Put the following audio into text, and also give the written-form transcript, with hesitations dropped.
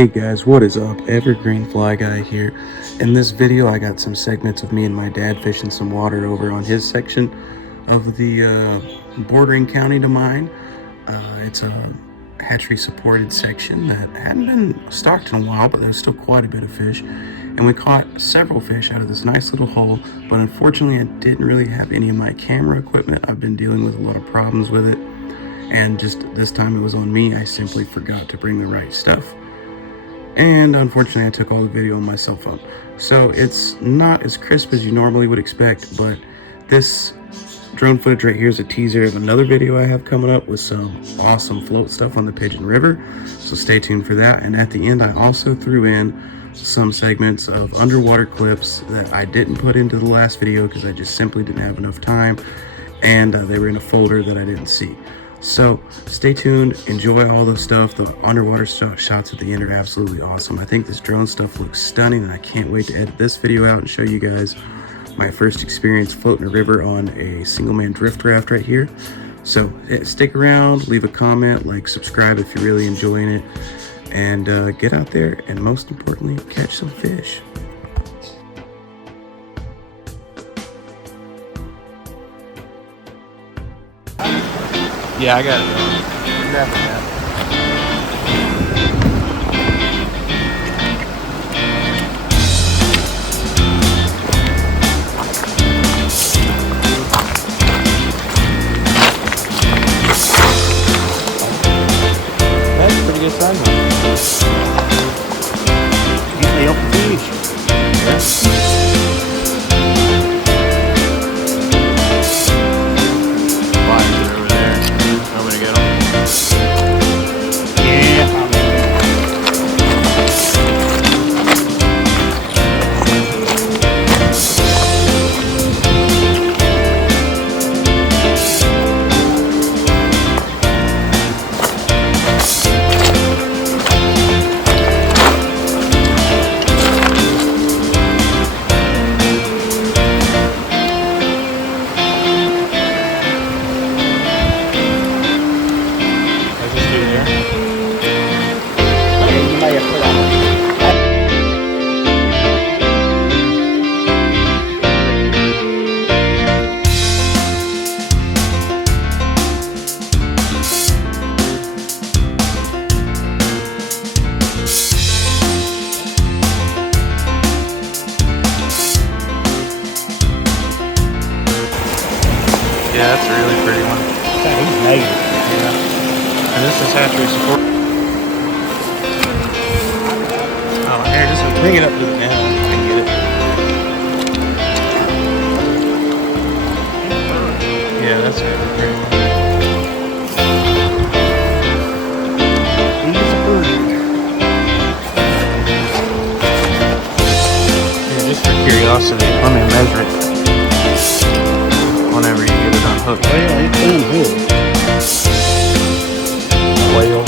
Hey guys, what is up? Evergreen Fly Guy here. In this video I got some segments of me and my dad fishing some water over on his section of the bordering county to mine. It's a hatchery supported section that hadn't been stocked in a while, but there's still quite a bit of fish. And we caught several fish out of this nice little hole, but unfortunately I didn't really have any of my camera equipment. I've been dealing with a lot of problems with it, and just this time it was on me. I simply forgot to bring the right stuff. And unfortunately I took all the video on my cell phone, so it's not as crisp as you normally would expect, but this drone footage right here is a teaser of another video I have coming up with some awesome float stuff on the Pigeon River, so stay tuned for that. And at the end I also threw in some segments of underwater clips that I didn't put into the last video because I just simply didn't have enough time, and they were in a folder that I didn't see. So stay tuned, enjoy all the stuff. The underwater shots at the end are absolutely awesome. I think this drone stuff looks stunning, and I can't wait to edit this video out and show you guys my first experience floating a river on a single man drift raft right here. So stick around, leave a comment, like, subscribe if you're really enjoying it, and get out there and most importantly, catch some fish. Yeah, I got it. Definitely. That's a pretty good size one. Usually up the fish. Yeah. Yeah, that's a really pretty one. Yeah, he's made it. Yeah. And this is hatchery support. Oh, here, just bring it up to the net and get it. Yeah, that's really great. He's a bird. Yeah, just for curiosity, let me measure it whenever you get it unhooked. Well, it's unhooked. Whale.